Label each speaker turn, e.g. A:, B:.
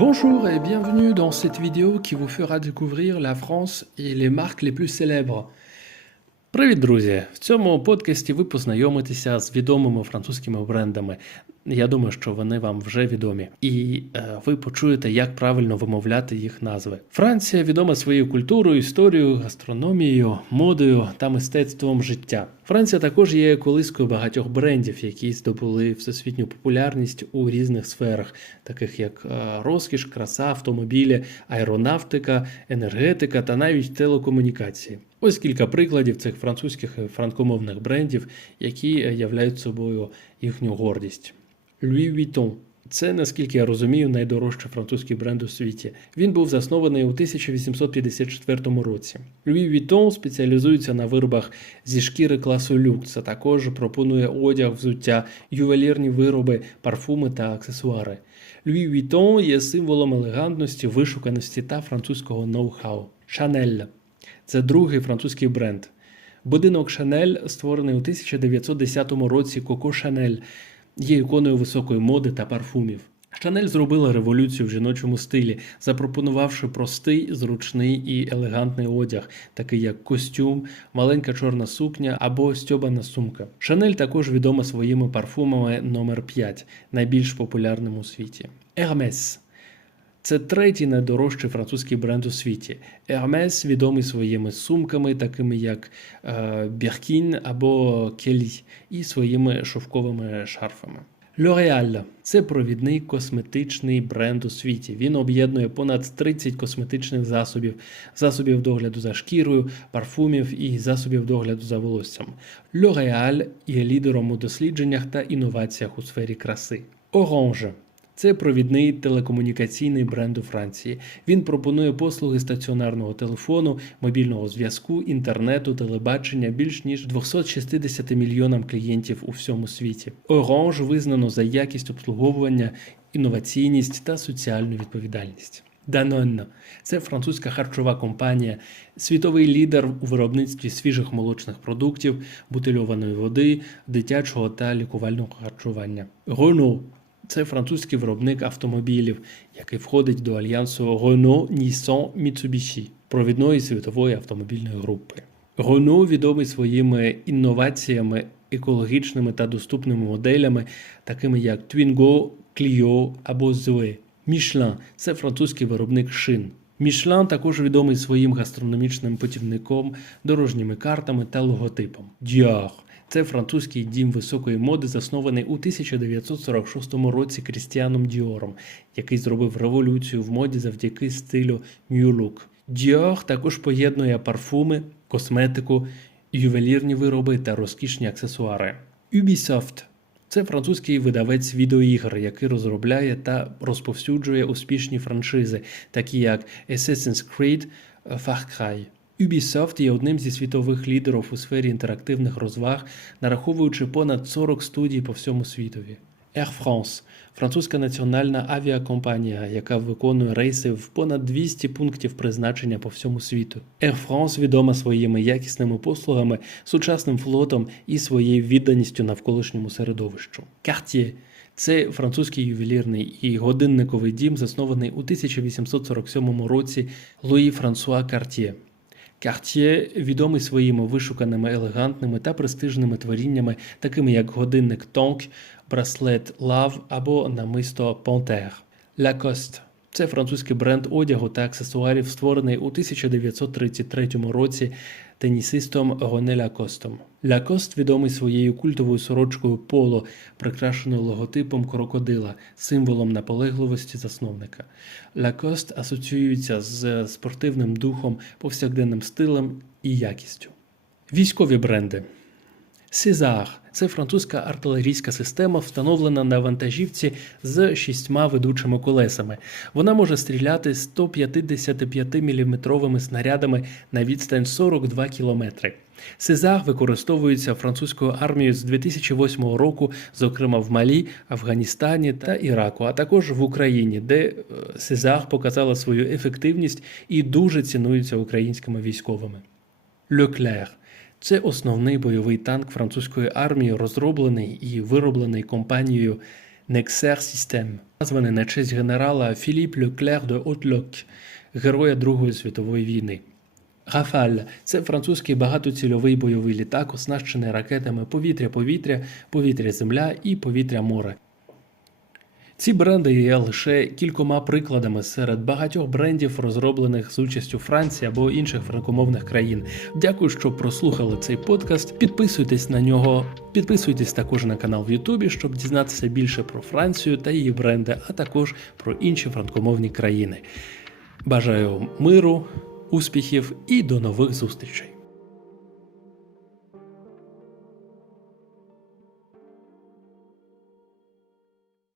A: Bonjour et bienvenue dans cette vidéo qui vous fera découvrir la France et les marques les plus célèbres. Привіт, друзі! В цьому подкасті ви познайомитеся з відомими французькими брендами. Я думаю, що вони вам вже відомі, і е, ви почуєте, як правильно вимовляти їх назви. Франція відома своєю культурою, історією, гастрономією, модою та мистецтвом життя. Франція також є колискою багатьох брендів, які здобули всесвітню популярність у різних сферах, таких як е, розкіш, краса, автомобілі, аеронавтика, енергетика та навіть телекомунікації. Ось кілька прикладів цих французьких франкомовних брендів, які е, являють собою їхню гордість. Louis Vuitton – це, наскільки я розумію, найдорожчий французький бренд у світі. Він був заснований у 1854 році. Louis Vuitton спеціалізується на виробах зі шкіри класу люкс, а також пропонує одяг, взуття, ювелірні вироби, парфуми та аксесуари. Louis Vuitton є символом елегантності, вишуканості та французького ноу-хау. Chanel – це другий французький бренд. Будинок Шанель, створений у 1910 році Коко Шанель, є іконою високої моди та парфумів. Шанель зробила революцію в жіночому стилі, запропонувавши простий, зручний і елегантний одяг, такий як костюм, маленька чорна сукня або стьобана сумка. Шанель також відома своїми парфумами номер 5 найбільш популярним у світі. Hermès це третій найдорожчий французький бренд у світі. Hermès відомий своїми сумками, такими як е, Birkin або Kelly, і своїми шовковими шарфами. L'Oréal – це провідний косметичний бренд у світі. Він об'єднує понад 30 косметичних засобів, засобів догляду за шкірою, парфумів і засобів догляду за волоссям. L'Oréal є лідером у дослідженнях та інноваціях у сфері краси. Orange це провідний телекомунікаційний бренд у Франції. Він пропонує послуги стаціонарного телефону, мобільного зв'язку, інтернету, телебачення більш ніж 260 мільйонам клієнтів у всьому світі. Orange визнано за якість обслуговування, інноваційність та соціальну відповідальність. Danone – це французька харчова компанія, світовий лідер у виробництві свіжих молочних продуктів, бутильованої води, дитячого та лікувального харчування. Renault це французький виробник автомобілів, який входить до альянсу Renault Nissan Mitsubishi, провідної світової автомобільної групи. Renault відомий своїми інноваціями, екологічними та доступними моделями, такими як Twingo, Clio або Zoe. Michelin – це французький виробник шин. Мішлан також відомий своїм гастрономічним путівником, дорожніми картами та логотипом. Dior – це французький дім високої моди, заснований у 1946 році Крістіаном Діором, який зробив революцію в моді завдяки стилю New Look. Dior також поєднує парфуми, косметику, ювелірні вироби та розкішні аксесуари. Ubisoft – це французький видавець відеоігр, який розробляє та розповсюджує успішні франшизи, такі як Assassin's Creed, Far Cry. Ubisoft є одним зі світових лідерів у сфері інтерактивних розваг, нараховуючи понад 40 студій по всьому світові. Air France – французька національна авіакомпанія, яка виконує рейси в понад 200 пунктів призначення по всьому світу. Air France відома своїми якісними послугами, сучасним флотом і своєю відданістю навколишньому середовищу. Cartier – це французький ювелірний і годинниковий дім, заснований у 1847 році Луї Франсуа Карт'є. Cartier відомий своїми вишуканими, елегантними та престижними творіннями, такими як годинник Тонк, браслет Лав або намисто Понтер Lacoste – це французький бренд одягу та аксесуарів, створений у 1933 році тенісистом Роне Лакостом. Лакост відомий своєю культовою сорочкою поло, прикрашеною логотипом крокодила, символом наполегливості засновника. Лакост асоціюється з спортивним духом, повсякденним стилем і якістю. Військові бренди. Сезар це французька артилерійська система, встановлена на вантажівці з шістьма ведучими колесами. Вона може стріляти 155-мм снарядами на відстань 42 км. Сезар використовується французькою армією з 2008 року, зокрема в Малі, Афганістані та Іраку, а також в Україні, де Сезар показала свою ефективність і дуже цінується українськими військовими. Leclerc це основний бойовий танк французької армії, розроблений і вироблений компанією Nexer System, названий на честь генерала Філіп Леклер де Отлок, героя Другої світової війни. Рафаль це французький багатоцільовий бойовий літак, оснащений ракетами повітря-повітря, повітря-земля і повітря-море. Ці бренди є лише кількома прикладами серед багатьох брендів, розроблених з участю Франції або інших франкомовних країн. Дякую, що прослухали цей подкаст. Підписуйтесь на нього, підписуйтесь також на канал в Ютубі, щоб дізнатися більше про Францію та її бренди, а також про інші франкомовні країни. Бажаю миру, успіхів і до нових зустрічей!